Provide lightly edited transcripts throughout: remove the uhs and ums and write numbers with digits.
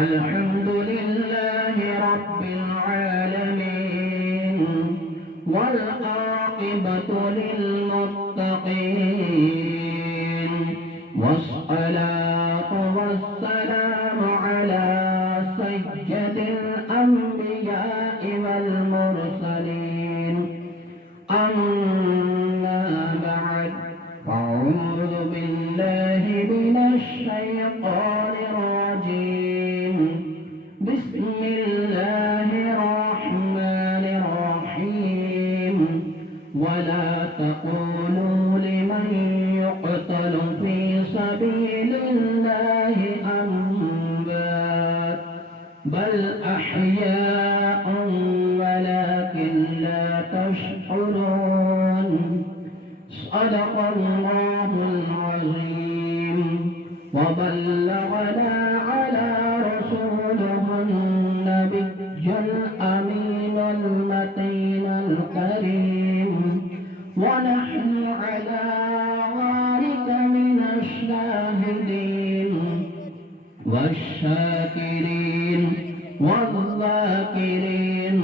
الحمد لله رب العالمين والعاقبة للمتقين والصلاة والسلام على سيد الأنبياء والمرسلين أما بعد فأعوذ بالله من الشيطان الرجيم بسم الله الرحمن الرحيم ولا تقولوا لمن يقتل في سبيل الله أموات بل أحياء ولكن لا تشعرون صدق الله العظيم وبلغنا على رسوله النبي الأمين المتين الكريم ونحن على ذلك من الشاهدين والشاكرين والذاكرين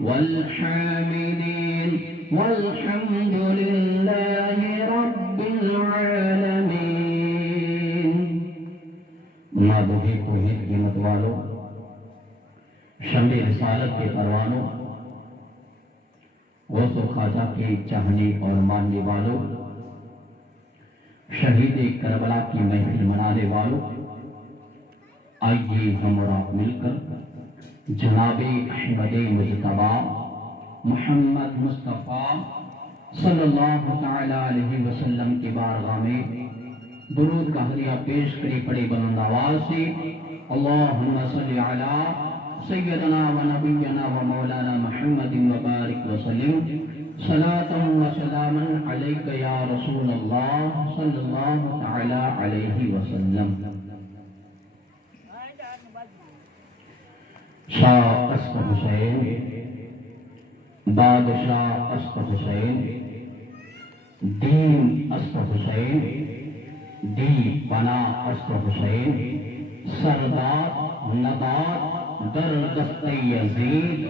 والحامدين والحمد لله رب العالمين. معبودی کو ہی قیمت والوں، شمع رسالت کے پروانوں، غوث و خواجہ کے چاہنے اور ماننے والوں، شہید کربلا کی محفل منانے والوں، آئیے ہم اور آپ مل کر جناب احمد مجتبی محمد مصطفیٰ صلی اللہ تعالی علیہ وسلم کے بارگاہ میں درود کا ہدیہ پیش کرے پڑے بلند آواز سے اللہم صلی علی سیدنا و نبینا و مولانا محمد وبارک وسلم صلاۃ و سلاما علیک یا رسول اللہ صلی اللہ تعالی علیہ وسلم. شاہ اسد حسین، بادشاہ اسد حسین، دین اسد حسین، دی بنا اسد حسین، سردار نبات در دست یزید،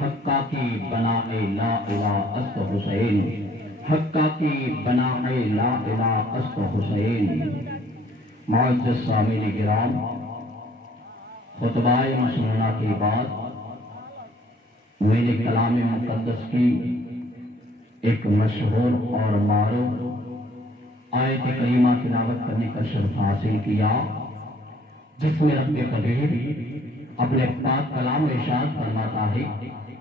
حقہ کی بنا لا الہ اسد حسین، حقہ کی بنا لا الہ اسد حسین. معزز سامعین کرام، خطبہ مسنونہ کے بعد میرے کلام مقدس کی ایک مشہور اور معروف آیت کریمہ تلاوت کرنے کا شرف حاصل کیا، جس میں رب قدیر اپنے پاک کلام ارشاد فرماتا ہے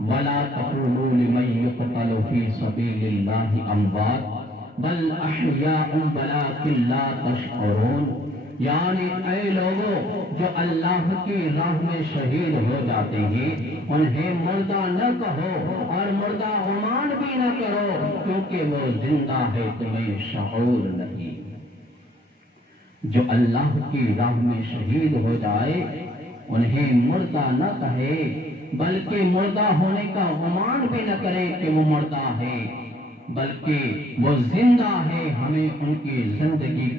وَلَا تَقُولُوا لِمَن يُقْتَلُ فِي سَبِيلِ اللَّهِ أَمْوَاتٌ بَلْ أَحْيَاءٌ وَلَكِن لَّا تَشْعُرُونَ. یعنی اے لوگوں جو اللہ کی راہ میں شہید ہو جاتے ہیں انہیں مردہ نہ کہو اور مردہ گمان بھی نہ کرو، کیونکہ وہ زندہ ہے تمہیں شعور نہیں. جو اللہ کی راہ میں شہید ہو جائے انہیں مردہ نہ کہے، بلکہ مردہ ہونے کا گمان بھی نہ کرے کہ وہ مردہ ہے، بلکہ وہ زندہ ہے. ہمیں ان کی زندگی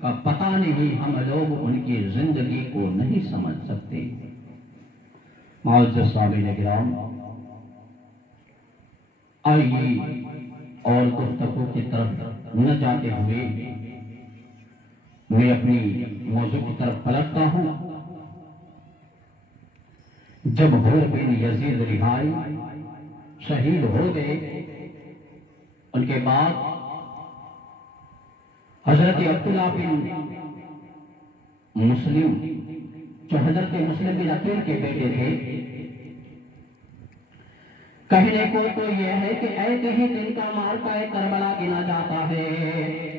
کا پتہ نہیں، ہم لوگ ان کی زندگی کو نہیں سمجھ سکتے. معزز سامعین کرام، آئیے اور گفتگو کی طرف نہ جاتے ہوئے میں اپنی موضوع کی طرف پلٹتا ہوں. جب حور بن یزید رہائی شہید ہو گئے، ان کے بعد حضرت عبداللہ بن مسلم جو حضرت مسلم بن عقیل کے بیٹے تھے، کہنے کو تو یہ ہے کہ اے کہیں دن کا مارکہ کربلا گنا جاتا ہے،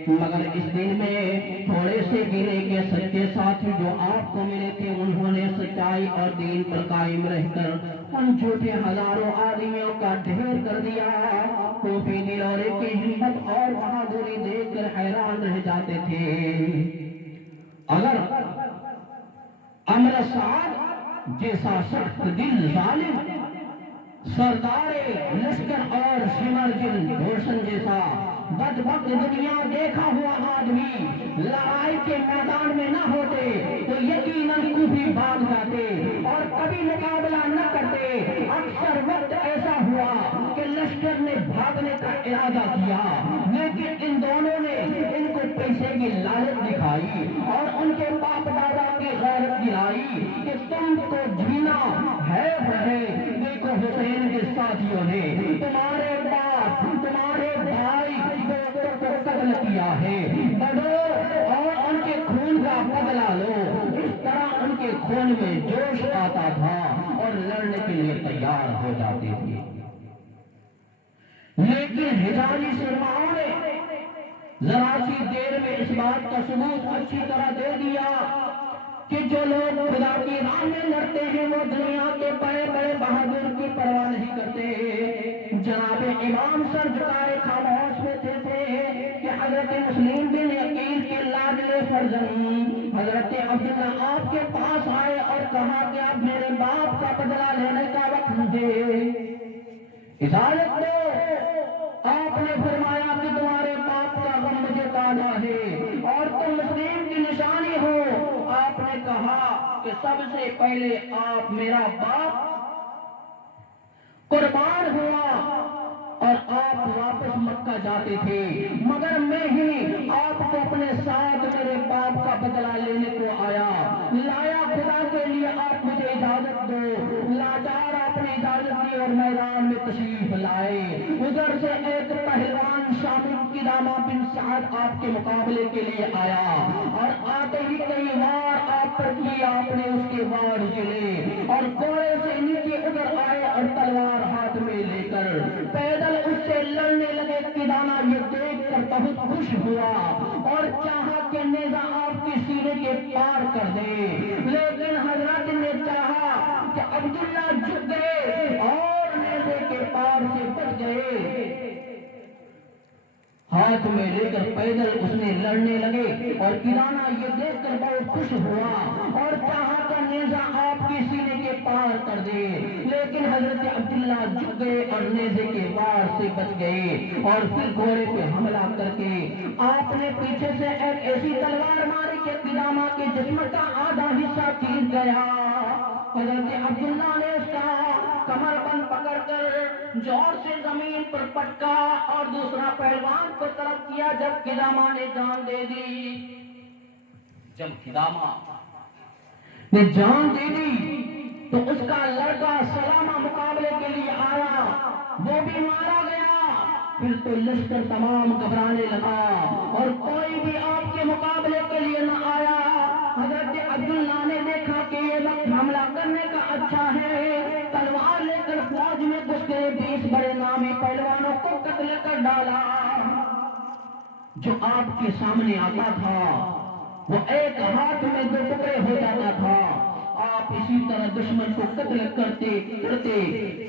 مگر اس دن میں تھوڑے سے گنے کے سچے ساتھی جو آپ کو ملے تھے انہوں نے سچائی اور دین پر قائم رہ کر ان جھوٹے ہزاروں آدمیوں کا ڈھیر کر دیا. کوفی دلورے کی ہمت اور بہادری دیکھ کر حیران رہ جاتے تھے. اگر امر سعد جیسا سخت دل ظالم، سردار لشکر اور سمر جن روشن جیسا بدبخت دنیا دیکھا ہوا آدمی لڑائی کے میدان میں نہ ہوتے تو یقیناً کوفی بھاگ جاتے اور کبھی مقابلہ نہ کرتے۔ اکثر وقت ایسا ہوا کہ لشکر نے بھاگنے کا ارادہ کیا، لیکن ان دونوں نے ان کو پیسے کی لالچ دکھائی اور ان کے باپ دادا کی غیرت دلائی کہ تم کو جینا ہے رہے۔ دیکھو حسین کے ساتھیوں نے تمہارے باپ تمہارے بھائی کو قتل کیا ہے، بڑھو اور ان کے خون کا بدلہ لو۔ اس طرح ان کے خون میں جوش آتا تھا اور لڑنے کے لیے تیار ہو جاتے تھے۔ لیکن حجازی سرماؤں نے ذرا سی دیر میں اس بات کا ثبوت اچھی طرح دے دیا کہ جو لوگ خدا کی راہ میں لڑتے ہیں وہ دنیا کے بڑے بڑے بہادر کی پرواہ نہیں کرتے۔ جناب امام سر جھکائے خاموش بیٹھے تھے کہ حضرت مسلم بن عقیل کے لاڈلے فرزند حضرت عبداللہ آپ کے پاس آئے اور کہا کہ آپ میرے باپ کا بدلہ لینے کا وقت دے، اجازت دو۔ آپ نے فرمایا کہ تمہارے باپ کا غم مجھے تازہ ہے اور تم مسلم کی نشانی ہو۔ آپ نے کہا کہ سب سے پہلے آپ میرا باپ قربان ہوا اور آپ واپس مکہ جاتے تھے، مگر میں ہی آپ کو اپنے ساتھ میرے باپ کا بدلہ لینے کو لایا خدا کے لیے آپ مجھے اجازت دو۔ لاچار آپ نے اجازت دی اور میدان میں تشریف لائے۔ ادھر سے ایک پہلوان شامل قدامہ بن سعد آپ کے مقابلے کے لیے آیا اور آتے ہی کئی وار آپ پر کیے، آپ نے اس کے وار چلے اور گھوڑے سے نیچے ادھر آئے اور تلوار ہاتھ میں لے کر پیدل اس سے لڑنے لگے۔ قدامہ یہ دیکھ کر بہت خوش ہوا اور چاہا کہ نیزہ آپ کی سینے کے پار کر دے، لیکن حضرت نے چاہا کہ عبداللہ جھک گئے اور نیزے کے پار سے بچ گئے۔ ہاتھ میں لے کر پیدل اس نے لڑنے لگے اور قدامہ یہ دیکھ کر بہت خوش ہوا اور چاہا کہ نیزہ آپ کی سینے کے پار کر دے، لیکن حضرت عبداللہ جھک گئے اور نیزے کے وار سے بچ گئے اور پھر گھوڑے پہ حملہ کر کے آپ نے پیچھے سے ایک ایسی تلوار ماری کہ قدامہ کے جسم کا آدھا حصہ چیر گیا۔ حضرت عبداللہ نے اس کا کمر بند پکڑ کر زور سے زمین پر پٹکا اور دوسرا پہلوان کو طرف کیا۔ جب قدامہ نے جان دے دی تو اس کا لڑکا سلامہ مقابلے کے لیے آیا، وہ بھی مارا گیا۔ پھر تو لشکر تمام گھبرانے لگا اور کوئی بھی آپ کے مقابلے کے لیے نہ آیا۔ حضرت عبداللہ نے دیکھا کہ یہ وقت حملہ کرنے کا اچھا ہے، تلوار لے کر فوج میں گھس گئے، 20 بڑے نامی پہلوانوں کو قتل کر ڈالا۔ جو آپ کے سامنے آتا تھا وہ ایک ہاتھ میں 2 ٹکڑے ہو جاتا تھا۔ آپ اسی طرح دشمن کو قتل کرتے کرتے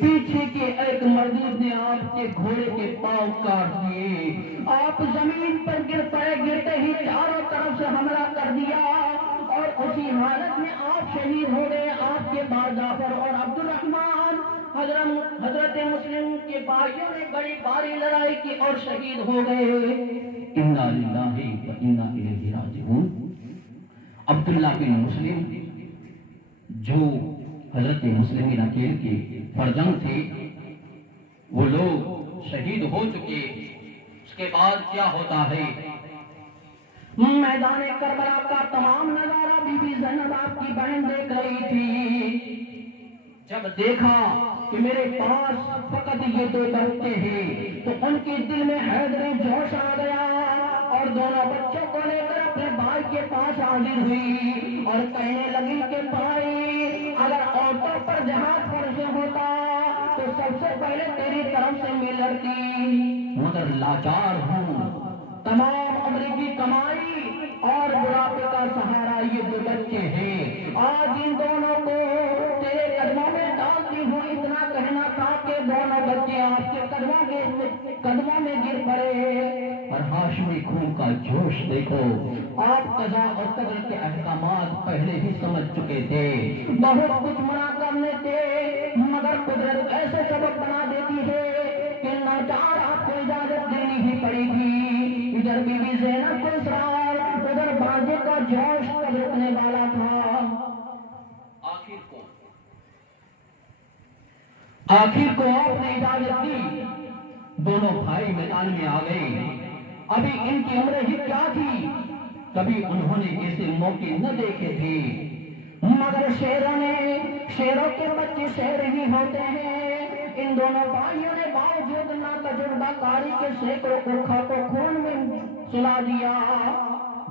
پیچھے کے ایک مردود نے آپ کے گھوڑے کے پاؤں کاٹ دیے، آپ زمین پر گر پڑے، گرتے ہی چاروں طرف سے حملہ کر دیا اور اسی حالت میں آپ شہید ہو گئے۔ آپ کے بعد جعفر اور عبد الرحمن حضرت مسلم کے بھائیوں نے بڑی بھاری لڑائی کی اور شہید ہو گئے۔ انا للہ و انا الیہ راجعون۔ عبداللہ بن مسلم جو حضرت مسلم بن عقیل کے فرزند تھے، وہ لوگ شہید ہو چکے۔ اس کے بعد کیا ہوتا ہے؟ میدان کربلا کا تمام نظارہ بی بی زینب آپ کی بہن دیکھ رہی تھی۔ جب دیکھا کہ میرے پاس فقط یہ 2 بچے ہیں تو ان کے دل میں حیدر جوش آ گیا اور دونوں بچوں کو لے کر اپنے بھائی کے پاس حاضر ہوئی اور کہنے لگی کہ بھائی، اگر عورتوں پر جہاد فرض ہوتا تو سب سے پہلے تیری طرف سے میں لڑتی، مگر لاچار ہوں، تمام عمر کی کمائی اور بڑھاپے کا سہارا یہ 2 بچے ہیں، آج ان دونوں کو تیرے قدموں میں ڈالتی ہوں۔ اتنا کہنا تھا کہ دونوں بچے آپ کے قدموں میں گر پڑے اور ہاشمی خون کا جوش دیکھو۔ آپ قضا اور قدر کے احکامات پہلے ہی سمجھ چکے تھے، بہت کچھ منع کرنے تھے، مگر قدرت ایسے سبب بنا دیتی ہے کہ لاچار آپ کو اجازت دینی ہی پڑی تھی۔ زینب کو اسرار، ادھر بازی کا جوش رکنے والا تھا۔ آخر کو آپ نے اجازت دی، دونوں بھائی میدان میں آ گئے۔ ابھی ان کی عمر ہی کیا تھی، کبھی انہوں نے ایسے موقع نہ دیکھے تھے، مگر شیروں کے بچے شیر ہی ہوتے ہیں۔ ان دونوں بھائیوں نے باوجود نہ تجربہ کاری کے سینکڑوں پرکھا کو خون میں سلا دیا۔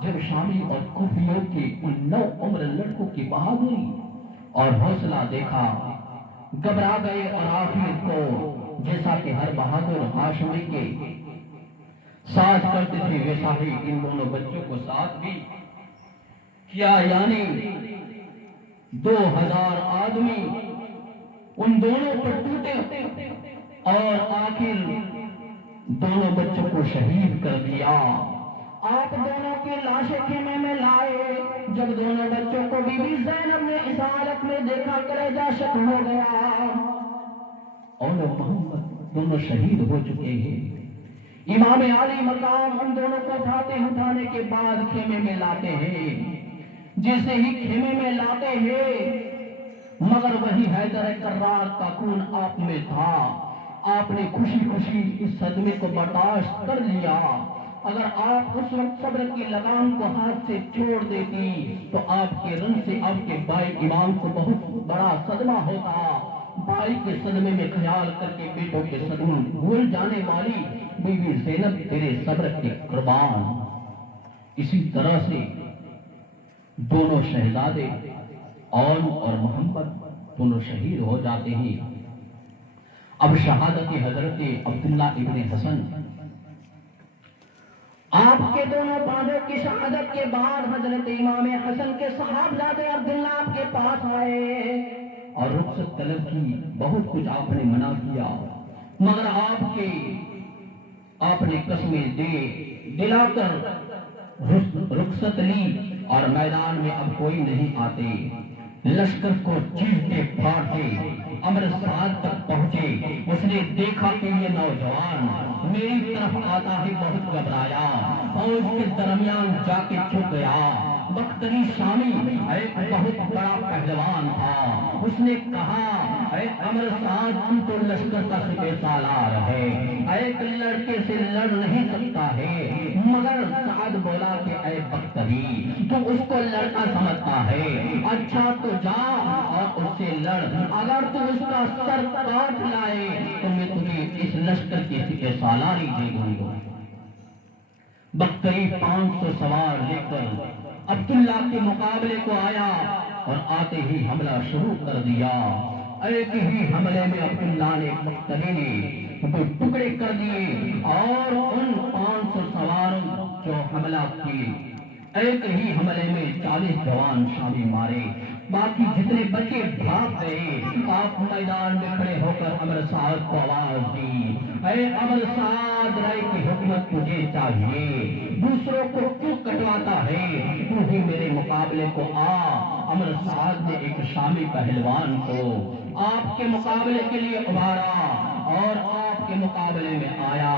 جب شامی اور کوفیوں کے ان نو عمر لڑکوں کی بہادری اور حوصلہ دیکھا، گھبرا گئے، اور آخر کو جیسا کہ ہر بہادر ہاشمی کے ساتھ کرتے تھے ویسا ہی ان دونوں بچوں کو ساتھ بھی کیا، یعنی 2000 آدمی ان دونوں پر ٹوٹے اور آخر دونوں بچوں کو شہید کر دیا۔ آپ دونوں کی لاشیں خیمے میں لائے۔ جب دونوں بچوں کو بی بی زینب نے اس حالت میں دیکھا، کلیجہ شک ہو گیا۔ اور محمد دونوں شہید ہو چکے ہیں۔ امام علی مقام ان دونوں کو اٹھانے کے بعد خیمے میں لاتے ہیں۔ جیسے ہی خیمے میں لاتے ہیں، مگر وہی حیدر کرار کا خون آپ میں تھا۔ آپ نے خوشی خوشی اس صدمے کو برداشت کر لیا۔ اگر آپ اس وقت صبر کی لگام کو ہاتھ سے چھوڑ دیتی تو آپ کے رنگ سے آپ کے بھائی امام کو بہت بڑا صدمہ ہوتا۔ بھائی کے صدمے میں خیال کر کے بیٹوں کے صدمے بھول جانے والی بی بی زینب تیرے صبر کے قربان۔ اسی طرح سے دونوں شہزادے اون اور محمد دونوں شہید ہو جاتے ہیں۔ اب شہادت حضرت عبداللہ ابن حسن، آپ کے دونوں بانڈوں کی شہادت کے بعد حضرت امام حسن کے صاحبزادے عبداللہ آپ کے پاس آئے اور رخصت طلب کی۔ بہت کچھ آپ نے منع کیا، مگر آپ نے قسمیں دلا کر رخصت لی، اور میدان میں اب کوئی نہیں آتے۔ لشکر کو چیرتے پھاڑتے امر سعد تک پہنچے۔ اس نے دیکھا کہ یہ نوجوان میری طرف آتا ہی بہت گھبرایا، فوج کے درمیان جا کے چھپ گیا۔ بختری شامی ایک بہت بڑا پہلوان تھا۔ اس نے کہا، اے امر سعد، تم تو لشکر کا سپہ سالار ہے، ایک لڑکے سے لڑ نہیں سکتا ہے۔ مگر سعد بولا کہ اے بختری، تو اس کو لڑکا سمجھتا ہے، اچھا تو جا اور اس سے لڑ، اگر تو اس کا سر کاٹ لائے تو میں تمہیں اس لشکر کی سپہ سالاری دے دوں گا۔ بختری 500 سوار لے کر عبداللہ کے مقابلے کو آیا اور آتے ہی حملہ شروع کر دیا۔ ایک ہی حملے میں عبداللہ نے بختری نے دو ٹکڑے کر دیے اور ان 500 سواروں جو حملہ کیے، ایک ہی حملے میں 40 جوان شامی مارے۔ باقی جتنے بچے بھاگ گئے۔ آپ میدان میں کھڑے ہو کر امر سعد کو آواز دی، اے امر سعد، رائے کی حکمت تجھے چاہیے، دوسروں کو کیوں کٹواتا ہے، تو ہی میرے مقابلے کو آ۔ امر سعد نے ایک شامی پہلوان کو آپ کے مقابلے کے لیے ابھارا اور آپ کے مقابلے میں آیا۔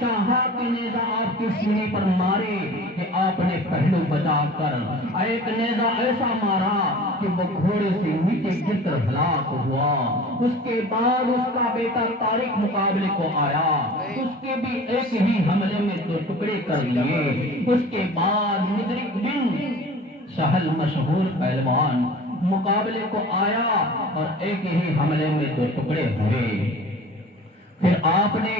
چاہا کہ نیزہ آپ کی سینے پر مارے کہ آپ نے پہلو بچا کر ایک نیزہ ایسا مارا کہ وہ گھوڑے سے نیچے گر کر ہلاک ہوا۔ اس کے بعد اس کا بیٹا طارق مقابلے کو آیا، اس کے بھی ایک ہی حملے میں 2 ٹکڑے کر لیے۔ اس کے بعد مدرک بن سہل مشہور پہلوان مقابلے کو آیا اور ایک ہی حملے میں 2 ٹکڑے ہوئے۔ پھر آپ نے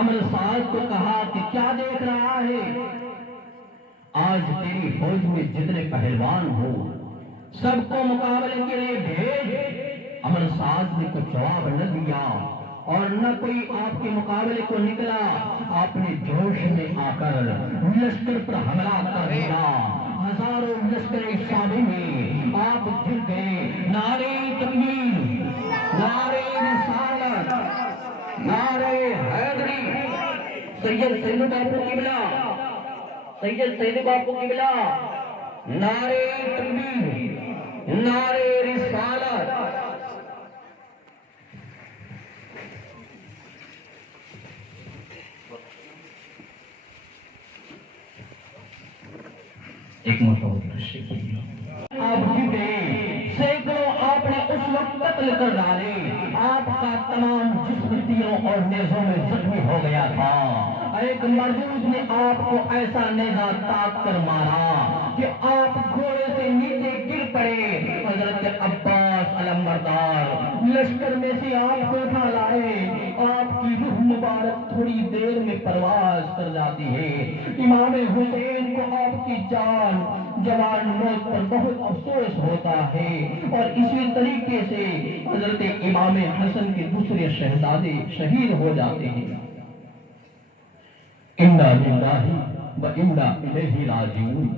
امر سعد کو کہا کہ کیا دیکھ رہا ہے، آج تیری فوج میں جتنے پہلوان ہو سب کو مقابلے کے لیے بھیج۔ امر سعد نے کچھ جواب نہ دیا اور نہ کوئی آپ کے مقابلے کو نکلا۔ آپ نے جوش میں آ کر لشکر پر حملہ کر دیا۔ ہزاروں لشکر شامی میں آپ گر گئے۔ نعرے تکبیر، نعرے رسالت، نعرے حیدری، سید سید باپو قبلہ، سید سید باپو قبلہ، نعرے تکبیر، نعرے رسالت۔ مشہور آپ جیتے سینکڑوں آپ نے اس وقت قتل کر ڈالے، آپ کا تمام جسم تیروں اور نیزوں میں زخمی ہو گیا تھا۔ ایک مردود نے آپ کو ایسا نیزہ تاک کر مارا کہ آپ گھوڑے سے نیچے گر پڑے۔ حضرت عباس علمبردار لشکر میں سے آپ کو اٹھا لائے، آپ کی روح مبارک تھوڑی دیر میں پرواز کر جاتی ہے۔ امام حسین کو آپ کی جوان موت پر بہت افسوس ہوتا ہے، اور اسی طریقے سے حضرت امام حسن کے دوسرے شہزادے شہید ہو جاتے ہیں۔ انا للہ و انا الیہ راجعون۔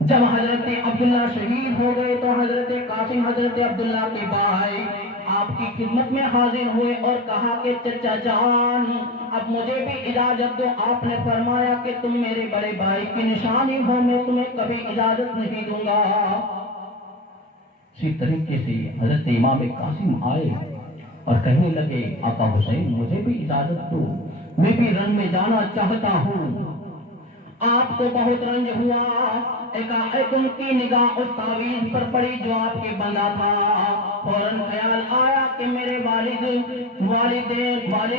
جب حضرت عبداللہ شہید ہو گئے تو حضرت قاسم حضرت عبداللہ کے بھائی آپ کی خدمت میں حاضر ہوئے اور کہا کہ چچا جان اب مجھے بھی اجازت دو۔ آپ نے فرمایا کہ تم میرے بڑے بھائی کی نشانی ہو، میں تمہیں کبھی اجازت نہیں دوں گا۔ اسی طریقے سے حضرت امام قاسم آئے اور کہنے لگے آقا حسین مجھے بھی اجازت دو، میں بھی رن میں جانا چاہتا ہوں۔ آپ کو بہت رنج ہوا، ایک ان کی نگاہ اس تعویذ پر پڑی جو آپ کے بندہ تھا۔ فوراً خیال آیا کہ میرے والد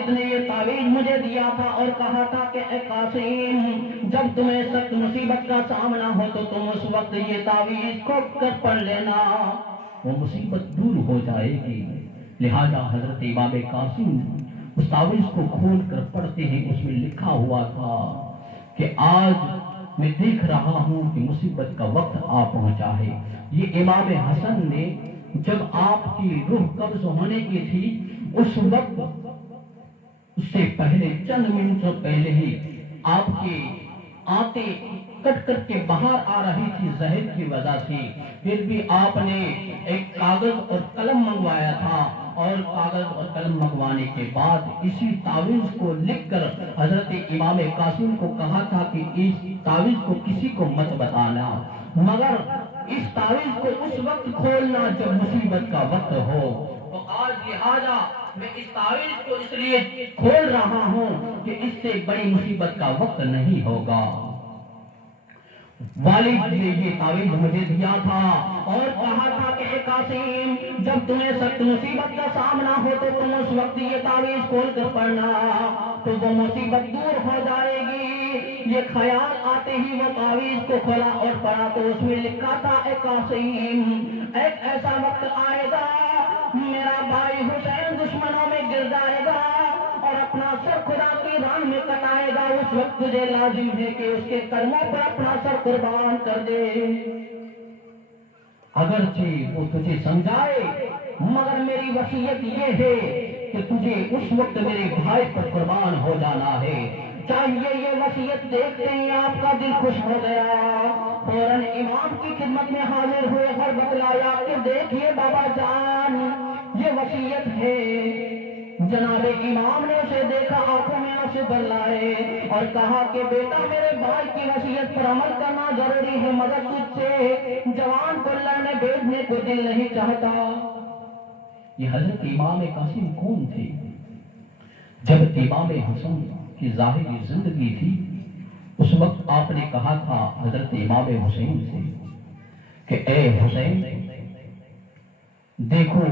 نے یہ تعویذ مجھے دیا تھا اور کہا تھا کہ اے قاسم جب تمہیں سخت مصیبت کا سامنا ہو تو تم اس وقت یہ تعویذ کھول کر پڑھ لینا، وہ مصیبت دور ہو جائے گی۔ لہذا حضرت امام قاسم اس تعویذ کو کھول کر پڑھتے ہیں، اس میں لکھا ہوا تھا کہ آج میں دیکھ رہا ہوں کہ مصیبت کا وقت آ پہنچا ہے۔ یہ امام حسن نے جب آپ کی روح قبض ہونے کی تھی اس وقت اس سے پہلے چند منٹوں پہلے ہی آپ کے آنتیں کٹ کر کے باہر آ رہی تھی زہر کی وجہ سے، پھر بھی آپ نے ایک کاغذ اور قلم منگوایا تھا، اور کاغذ اور قلم منگوانے کے بعد اسی تعویذ کو لکھ کر حضرت امام قاسم کو کہا تھا کہ اس تعویذ کو کسی کو مت بتانا، مگر اس تعویذ کو اس وقت کھولنا جب مصیبت کا وقت ہو۔ تو آج لہذا میں اس تعویذ کو اس لیے کھول رہا ہوں کہ اس سے بڑی مصیبت کا وقت نہیں ہوگا۔ والد نے یہ تعویذ مجھے دیا تھا اور کہا تھا کہ اے قاسم جب تمہیں سخت مصیبت کا سامنا ہو تو تم اس وقت یہ تعویذ کھول کر پڑھنا تو وہ مصیبت دور ہو جائے گی۔ یہ خیال آتے ہی وہ تعویذ کو کھولا اور پڑھا تو اس میں لکھا تھا اے قاسم ایک ایسا وقت آئے گا میرا بھائی حسین دشمنوں میں گر جائے گا اور اپنا سر خدا کی راہ میں کٹائے گا، اس وقت تجھے لازم ہے کہ اس کے قدموں پر اپنا سر قربان کر دے۔ اگرچہ وہ تجھے سمجھائے مگر میری وصیت یہ ہے کہ تجھے اس وقت میرے بھائی پر قربان ہو جانا ہے۔ چاہیے یہ وصیت دیکھتے ہیں آپ کا دل خوش ہو گیا، فوراً امام کی خدمت میں حاضر ہوئے اور بتلایا کہ دیکھیے بابا جان یہ وصیت ہے۔ جناب امام نے اسے دیکھا، آنکھوں میں آنسو بھر لائے اور کہا کہ بیٹا میرے بھائی کی وصیت پر عمل کرنا ضروری ہے مگر تجھ سے جوان کو لڑنے بھیجنے کو دل نہیں چاہتا۔ یہ حضرت امام قاسم کون تھے؟ جب امام حسن کی ظاہری زندگی تھی اس وقت آپ نے کہا تھا حضرت امام حسین سے کہ اے حسین دیکھو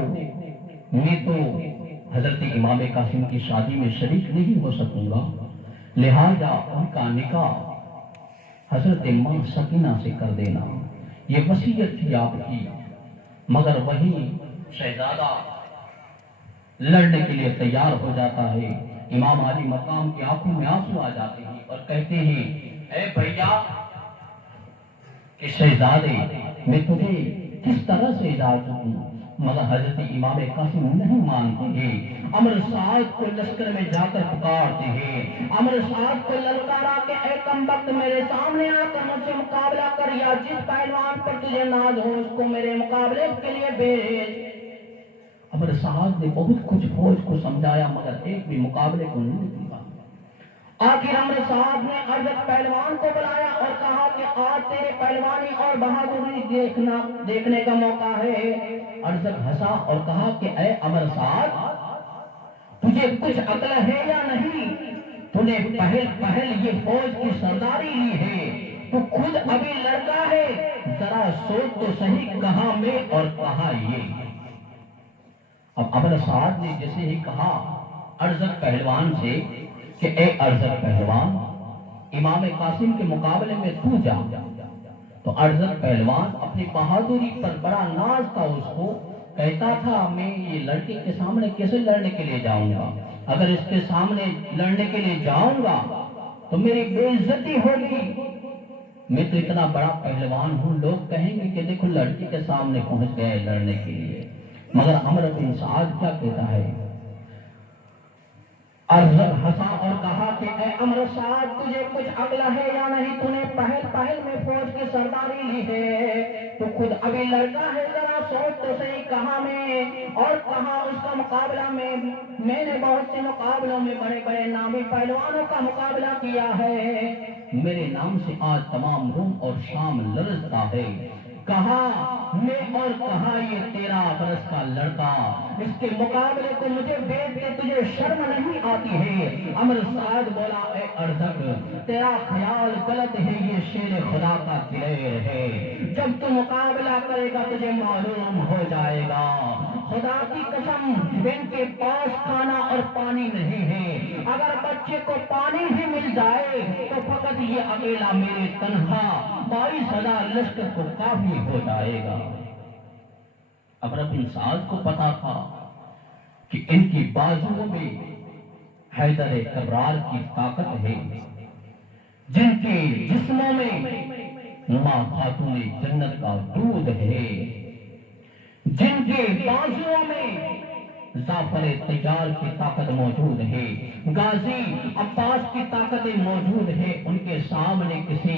میں تو حضرت امام قاسم کی شادی میں شریک نہیں ہو سکوں گا، لہذا ان کا نکاح حضرت ماں سکینہ سے کر دینا، یہ وصیت تھی آپ کی۔ مگر وہی شہزادہ لڑنے کے لیے تیار ہو جاتا ہے، امام علی مقام کی آنکھوں میں آنسو آ جاتے ہیں اور کہتے ہیں اے بھیا کہ شہزادے میں تجھے کس طرح سے اجازت دوں، مگر حضرت امام قاسم نہیں مانتے ہیں۔ امر سعد کو لشکر میں جا کر پکارتے ہیں، امر سعد کو للکارا کہ اے کمبخت میرے سامنے آ کر مجھ سے مقابلہ کر یا جس پہلوان پر تجھے ناز ہو اس کو میرے مقابلے کے لیے بھیج۔ امر سعد نے بہت کچھ فوج کو سمجھایا مگر ایک بھی مقابلے کو نہیں دیا۔ آخر امر صاحب نے ارجک پہلوان کو بلایا اور کہا کہ آج تیرے پہلوانی اور بہادری دیکھنے کا موقع ہے۔ ارجک ہنسا اور کہا کہ اے امر صاحب تجھے کچھ عقل ہے یا نہیں؟ تو نے پہل یہ فوج کی سرداری لی ہے تو خود ابھی لڑکا ہے، ذرا سوچ تو صحیح کہاں میں اور کہاں یہ۔ اب ابن سعد نے جیسے ہی کہا ارزق پہلوان سے کہ اے ارزق پہلوان، امام قاسم کے مقابلے میں تو جا، تو ارزق پہلوان اپنی بہادری پر بڑا ناز تھا، اس کو کہتا تھا میں یہ لڑکے کے سامنے کیسے لڑنے کے لیے جاؤں گا؟ اگر اس کے سامنے لڑنے کے لیے جاؤں گا تو میری بے عزتی ہوگی، میں تو اتنا بڑا پہلوان ہوں، لوگ کہیں گے کہ دیکھو لڑکی کے سامنے پہنچ گئے لڑنے کے لیے۔ مگر عمرو بن سعد کیا کہتا ہے؟ ارزق ہنسا اور کہا کہ اے عمرو سعد، تجھے کچھ عقل ہے یا نہیں؟ تو نے پہل میں فوج کی سرداری لی ہے، تو خود ابھی لڑکا ہے، ذرا سوچ تو صحیح کہاں میں اور کہاں اس کا مقابلہ میں نے بہت سے مقابلوں میں بڑے بڑے نامی پہلوانوں کا مقابلہ کیا ہے، میرے نام سے آج تمام روم اور شام لرزتا ہے، کہاں میں اور کہاں یہ 13 برس کا لڑکا، اس کے مقابلے کو مجھے دیکھ کے تجھے شرم نہیں آتی ہے؟ عمرو سعد بولا اے ارزق، تیرا خیال غلط ہے، یہ شیر خدا کا دلیر ہے، جب تو مقابلہ کرے گا تجھے معلوم ہو جائے گا، خدا کی قسم ان کے پاس کھانا اور پانی نہیں ہے، اگر بچے کو پانی بھی مل جائے تو فقط یہ اکیلا میرے تنہا 22,000 لشکر کو کافی ہو جائے گا۔ عمرو بن سعد کو پتا تھا کہ ان کی بازوؤں میں حیدر کرار کی طاقت ہے، جن کے جسموں میں ماں خاتون جنت کا دودھ ہے، جن کے بازوؤں میں زعفر تیار کی طاقت موجود ہے، غازی عباس کی طاقتیں موجود ہے، ان کے سامنے کسی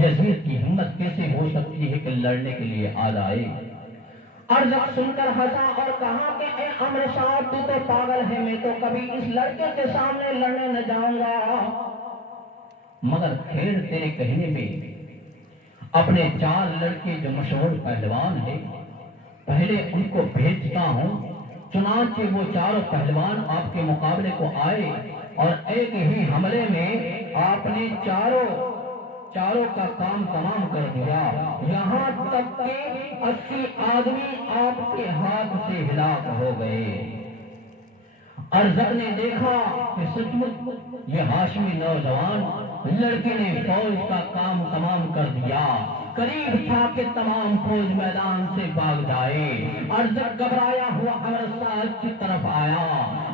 یزید کی ہمت کیسے ہو سکتی ہے کہ لڑنے کے لیے آ جائے؟ ارزق سن کر ہنسا اور کہا کہ اے عمرو صاحب، تو پاگل ہے، میں تو کبھی اس لڑکے کے سامنے لڑنے نہ جاؤں گا، مگر خیر تیرے کہنے میں اپنے 4 لڑکے جو مشہور پہلوان ہیں پہلے ان کو بھیجتا ہوں، چنانچہ وہ 4 پہلوان آپ کے مقابلے کو آئے اور ایک ہی حملے میں آپ نے چاروں کا کام تمام کر دیا، یہاں تک کہ 80 آدمی آپ کے ہاتھ سے ہلاک ہو گئے۔ ارزق نے دیکھا کہ سچ مچ یہ ہاشمی نوجوان لڑکے نے فوج کا کام تمام کر دیا، قریب تھا کہ تمام فوج میدان سے بھاگ جائے۔ ارزق گھبرایا ہوا عمرو سعد کی طرف آیا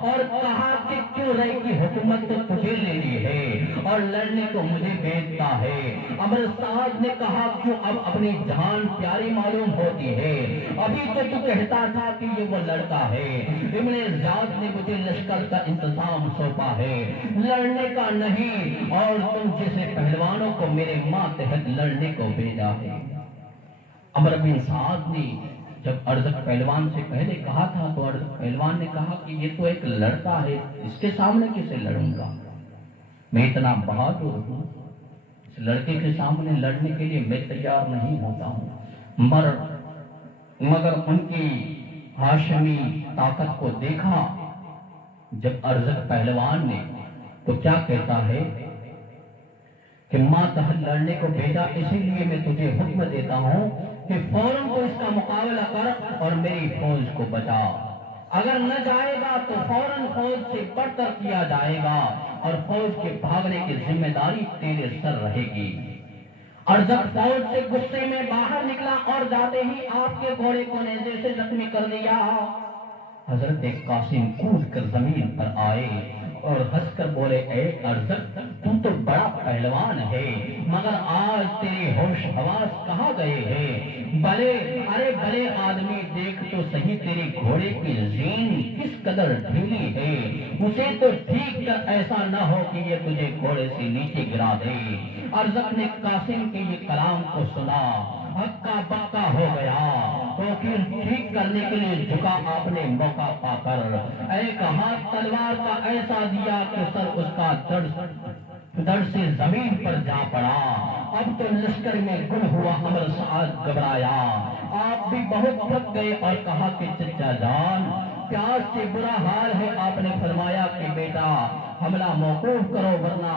اور کہا کہ کیوں رے کی حکومت تو تجھے لینی ہے اور لڑنے کو مجھے بھیجتا ہے؟ عمرو سعد نے کہا کیوں اب اپنی جان پیاری معلوم ہوتی ہے؟ ابھی تو کہتا تھا کہ یہ وہ لڑکا ہے، ابن زیاد نے مجھے لشکر کا انتظام سونپا ہے، لڑنے کا نہیں، اور تم جیسے پہلوانوں کو میرے ماتحت لڑنے کو بھیجا ہے۔ عمرو بن سعد نے جب ارزق پہلوان سے پہلے کہا تھا تو ارزق پہلوان نے کہا کہ یہ تو ایک لڑکا ہے، اس کے سامنے کیسے لڑوں گا؟ میں اتنا بہادر ہوں، اس لڑکے کے سامنے لڑنے کے لیے میں تیار نہیں ہوتا ہوں۔ مگر ان کی ہاشمی طاقت کو دیکھا جب ارزق پہلوان نے تو کیا کہتا ہے کہ ماتحت لڑنے کو بھیجا، اسی لیے میں تجھے حکم دیتا ہوں کہ فوراً تو اس کا مقابلہ کر اور میری فوج کو بچا، اگر نہ جائے گا تو فوراً فوج سے بڑھ کر کیا جائے گا اور فوج کے بھاگنے کی ذمہ داری تیرے سر رہے گی۔ ارزق فوج سے غصے میں باہر نکلا اور جاتے ہی آپ کے گھوڑے کو نیزے سے زخمی کر دیا۔ حضرت قاسم کود کر زمین پر آئے اور ہنس کر بولے اے ارزق، تم تو بڑا پہلوان ہے، مگر آج تیرے ہوش حواس کہاں گئے ہیں؟ بھلے آدمی دیکھ تو صحیح تیرے گھوڑے کی زین کس قدر ڈھیلی ہے، اسے تو ٹھیک کر، ایسا نہ ہو کہ یہ تجھے گھوڑے سے نیچے گرا دے۔ ارزق نے قاسم کے یہ کلام کو سنا، ہکا بکا ہو گیا، تو پھر ٹھیک کرنے کے لیے جھکا آپ نے موقع پا کر ایک ہاتھ تلوار کا ایسا دیا کہ سر اس کا دڑ سے زمین پر جا پڑا۔ اب تو لشکر میں گم ہوا عمرو سعد گھبرایا، آپ بھی بہت تھک گئے اور کہا کہ چچا جان پیاس سے برا حال ہے۔ آپ نے فرمایا کہ بیٹا حملہ موقوف کرو ورنہ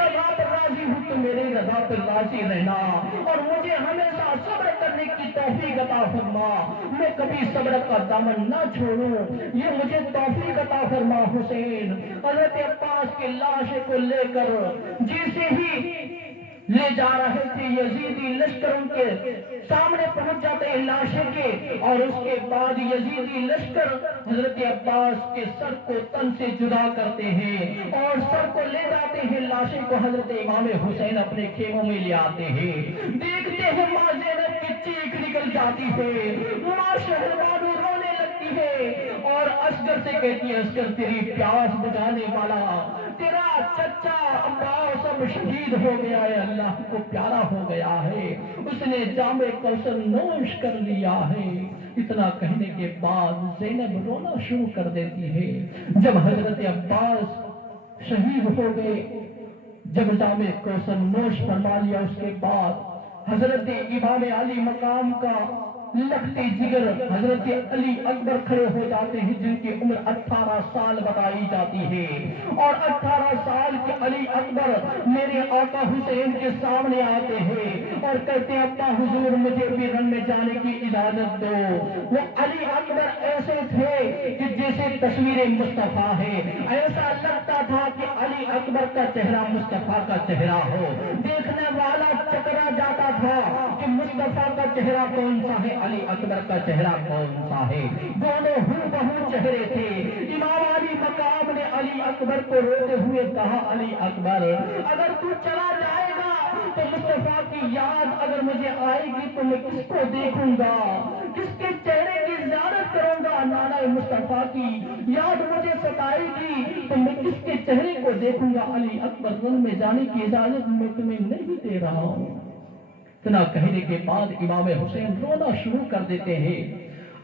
رضا پر راضی ہوں تو میری رضا پر راضی رہنا، اور مجھے ہمیشہ صبر کرنے کی توفیق عطا فرما، میں کبھی صبر کا دامن نہ چھوڑوں، یہ مجھے توفیق عطا فرما۔ حسین حضرت عباس کی لاش کو لے کر جیسے ہی لے جا رہے تھے، یزیدی لشکر ان کے سامنے پہنچ جاتے ہیں لاشیں کے، اور اس کے بعد یزیدی لشکر حضرت عباس کے سر کو تن سے جدا کرتے ہیں اور سر کو لے جاتے ہیں، لاشیں کو حضرت امام حسین اپنے خیموں میں لے آتے ہیں۔ دیکھتے ہیں ماں زینب کی چیخ نکل جاتی ہے، ماں شہربانو رونے لگتی ہے اور اصغر سے کہتی ہے، اصغر تیری پیاس بجھانے والا تیرا چچا عباس اب شہید ہو گیا ہے، اللہ کو پیارا ہو گیا ہے، اس نے جام کوثر نوش کر لیا ہے۔ اتنا کہنے کے بعد زینب رونا شروع کر دیتی ہے۔ جب حضرت عباس شہید ہو گئے، جب جام کوثر نوش فرما لیا، اس کے بعد حضرت امام علی مقام کا لگتے جگر حضرت علی اکبر کھڑے ہو جاتے ہیں، جن کی عمر 18 سال بتائی جاتی ہے، اور 18 سال کے علی اکبر میرے آقا حسین کے سامنے آتے ہیں اور کہتے ہیں، ابا حضور مجھے بھی رن میں جانے کی اجازت دو۔ وہ علی اکبر ایسے تھے کہ جیسے تصویر مصطفیٰ ہے، ایسا لگتا تھا کہ علی اکبر کا چہرہ مصطفیٰ کا چہرہ ہو، دیکھنے والا چکرا جاتا تھا کہ مصطفیٰ کا چہرہ کون سا ہے، علی اکبر کا چہرہ کون سا ہے، دونوں ہو بہو چہرے تھے۔ امام علی مقام نے علی اکبر کو روتے ہوئے کہا، علی اکبر اگر تو چلا جائے گا تو مصطفیٰ کی یاد اگر مجھے آئے گی تو میں کس کو دیکھوں گا، کس کے چہرے کی زیارت کروں گا، نانا مصطفیٰ کی یاد مجھے ستائے گی تو میں کس کے چہرے کو دیکھوں گا، علی اکبر رن میں جانے کی اجازت میں تمہیں نہیں دے رہا ہوں۔ اتنا کہنے کے بعد امام حسین رونا شروع کر دیتے ہیں۔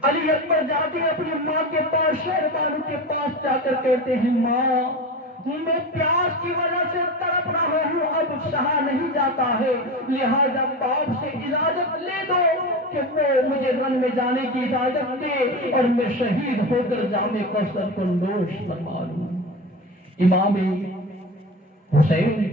علی اکبر جاتے ہیں اپنی ماں کے پاس، شہربانو کے پاس جا کر کہتے ہیں، ماں میں پیاس کی وجہ سے تڑپ رہا ہوں، اب سہا نہیں جاتا ہے، لہذا باپ سے اجازت لے دو کہ وہ مجھے رن میں جانے کی اجازت دے اور میں شہید ہو کر جام کوثر کو نوش فرما لوں۔ امام حسین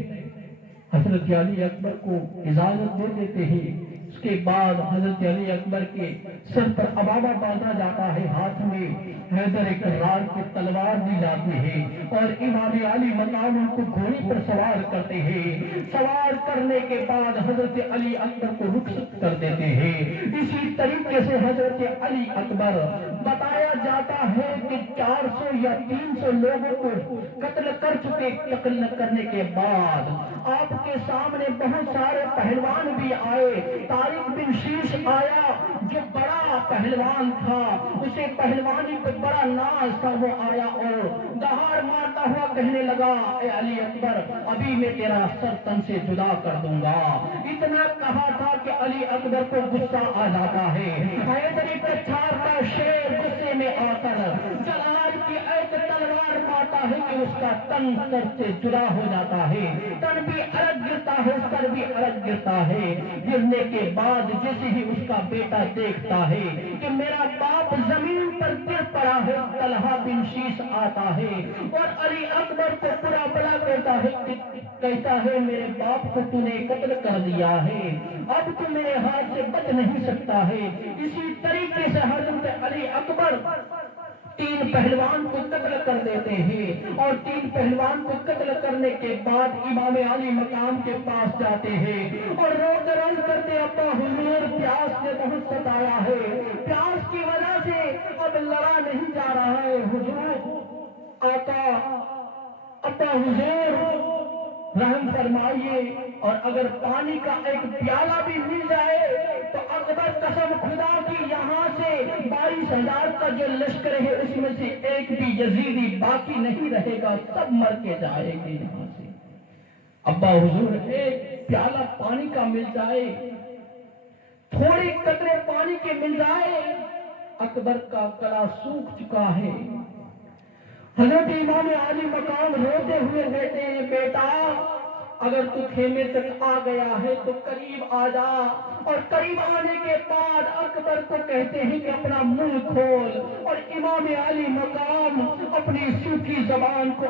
حضرت علی اکبر کو اجازت دے دیتے ہیں۔ اس کے بعد حضرت علی اکبر کے سر پر عبابہ باندھا جاتا ہے، ہاتھ میں حیدر کرار کی تلوار دی جاتی ہے، اور امام علی مقام ان کو گھوڑے پر سوار کرتے ہیں۔ سوار کرنے کے بعد حضرت علی اکبر کو رخصت کر دیتے ہیں۔ اسی طریقے سے حضرت علی اکبر بتایا جاتا ہے کہ 400 یا 300 لوگوں کو قتل کر چکے۔ قتل کرنے کے بعد آپ کے سامنے بہت سارے پہلوان بھی آئے۔ طارق بن شیش آیا جو بڑا پہلوان تھا، اسے پہلوانی پہ بڑا ناز تھا، وہ آیا اور دہاڑ مارتا ہوا کہنے لگا، اے علی اکبر ابھی میں تیرا سر تن سے جدا کر دوں گا۔ اتنا کہا تھا کہ علی اکبر کو غصہ آ جاتا ہے۔ حیدری کچھار کا شیر غصے میں آ کر جلال کی ایک تلوار مارتا ہے کہ اس کا تن سر سے جدا ہو جاتا ہے، تن بھی الگ گرتا ہے، سر بھی الگ گرتا ہے۔ گرنے کے بعد جیسے ہی اس کا بیٹا دیکھتا ہے کہ میرا باپ زمین پر گر پڑا ہے، طلحہ بن شیش آتا ہے اور علی اکبر کو برا بلا کہتا ہے میرے باپ کو تو نے قتل کر دیا ہے، اب تو میرے ہاتھ سے بچ نہیں سکتا ہے۔ اسی طریقے سے حضرت علی اکبر 3 پہلوان کو قتل کر دیتے ہیں، اور 3 پہلوان کو قتل کرنے کے بعد امام علی مقام کے پاس جاتے ہیں اور رو کر عرض کرتے، ابا حضور پیاس نے بہت ستایا ہے، پیاس کی وجہ سے اب لڑا نہیں جا رہا ہے، حضور آقا ابا حضور رحم فرمائیے، اور اگر پانی کا ایک پیالہ بھی مل جائے تو اکبر قسم خدا کی یہاں سے 22,000 کا جو لشکر ہے اس میں سے ایک بھی یزیدی باقی نہیں رہے گا، سب مر کے جائے گے یہاں سے۔ ابا حضور ایک پیالہ پانی کا مل جائے، تھوڑی قطرے پانی کے مل جائے، اکبر کا گلا سوکھ چکا ہے۔ حضرت امام علی مقام روتے ہوئے کہتے ہیں، بیٹا اگر تو خیمے تک آ گیا ہے تو قریب آ جا، اور قریب آنے کے بعد اکبر کو کہتے ہیں کہ اپنا منہ کھول، اور امام علی مقام اپنی سوکھی زبان کو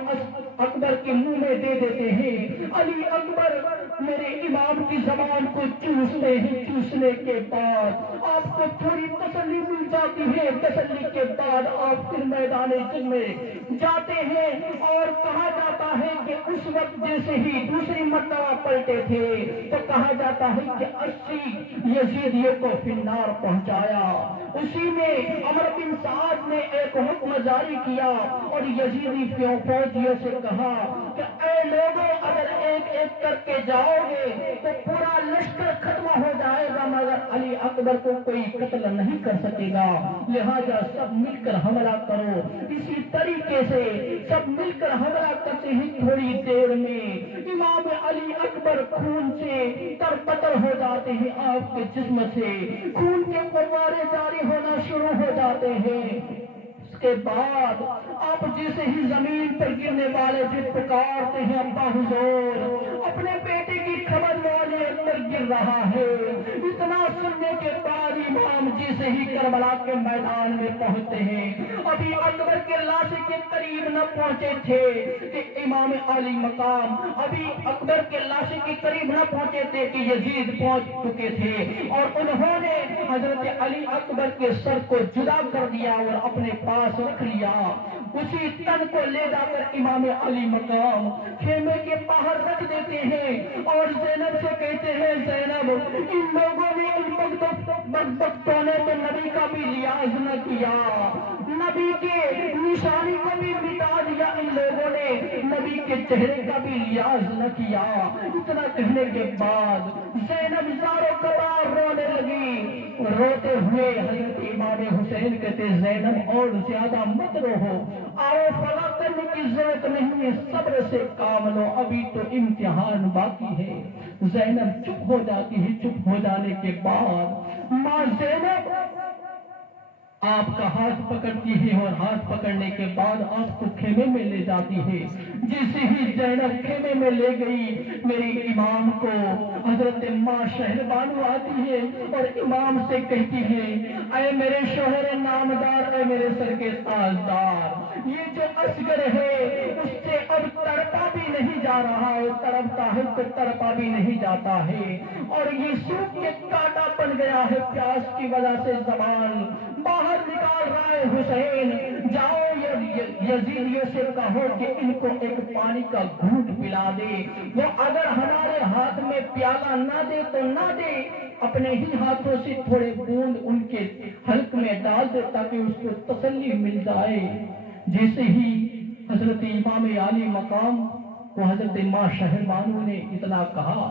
اکبر کے منہ میں دے دیتے ہیں۔ علی اکبر میرے امام کی زبان کو چوستے ہیں، چوسنے کے بعد آپ کو تھوڑی تسلی مل جاتی ہے، تسلی کے بعد آپ پھر میدان جنگ میں جاتے ہیں، اور کہا جاتا ہے کہ اس وقت جیسے ہی دوسری مرتبہ پلٹے تھے تو کہا جاتا ہے کہ 80 یزیدیوں کو فنار پہنچایا۔ اسی میں عمر بن سعد نے ایک حکم جاری کیا اور یزیدی فوجیوں سے کہا کہ اے لوگوں، اگر ایک ایک کر کے جاؤ گے تو پورا لشکر ختم ہو جائے گا، مگر علی اکبر کو کوئی قتل نہیں کر سکے گا، لہذا سب مل کر حملہ کرو۔ اسی طریقے سے سب مل کر حملہ کرتے ہیں۔ تھوڑی دیر میں امام علی اکبر خون سے تربتر ہو جاتے ہیں، آپ کے جسم سے خون کے فوارے جاری ہونا شروع ہو جاتے ہیں۔ اس کے بعد آپ جیسے ہی زمین پر گرنے والے جو پکارتے ہیں ابا حضور، اپنے بیٹے کی خبر والے اندر گر رہا ہے، اتنا سننے کے بعد امام جیسے ہی کربلا کے میدان میں پہنچتے ہیں، ابھی اکبر کے لاشے کے قریب نہ پہنچے تھے کہ امام علی مقام ابھی اکبر کے لاشے کے قریب نہ پہنچے تھے کہ یزید پہنچ چکے تھے، اور انہوں نے حضرت علی اکبر کے سر کو جدا کر دیا اور اپنے پاس رکھ لیا۔ اسی تن کو لے جا کر امام علی مقام خیمے کے باہر رکھ دیتے ہیں اور زینب سے کہتے ہیں، زینب، ان لوگوں نے ان بدبختوں نے تو نبی کا بھی لحاظ نہ کیا، نبی کے نشانی کو بھی مٹا دیا، ان لوگوں نے نبی کے چہرے کا بھی لحاظ نہ کیا۔ اتنا کہنے کے بعد زینب زاروں کبار رونے لگی، روتے ہوئے حضرت امام حسین کہتے، زینب اور زیادہ مت روو، آؤ فلا کرنے کی ضرورت نہیں ہے، صبر سے کام لو، ابھی تو امتحان باقی ہے۔ زینب چپ ہو جاتی ہے۔ چپ ہو جانے کے بعد ماں زینب آپ کا ہاتھ پکڑتی ہے اور ہاتھ پکڑنے کے بعد آپ کو خیمے میں لے جاتی ہے۔ جیسے ہی زینب خیمے میں لے گئی، میری امام کو حضرت ماں شہربانو آتی ہے اور امام سے کہتی ہے، اے میرے شوہر نامدار، اے میرے سر کے تاجدار، یہ جو اصغر ہے اس سے اب تڑپا بھی نہیں جا رہا ہے، تڑپتا ہے تو تڑپا بھی نہیں جاتا ہے، اور یہ سوکھ کے کانٹا بن گیا ہے، پیاس کی وجہ سے زبان باہر نکال رہا ہے۔ حسین، جاؤ یزیدیوں سے کہو کہ ان کو ایک پانی کا گھونٹ پلا دے، وہ اگر ہمارے ہاتھ میں پیالہ نہ دے تو نہ دے، اپنے ہی ہاتھوں سے تھوڑے بوند ان کے حلق میں ڈال دے تاکہ اس کو تسلی مل جائے۔ جیسے ہی حضرت امام علی مقام کو حضرت ماں شہربانو نے اتنا کہا،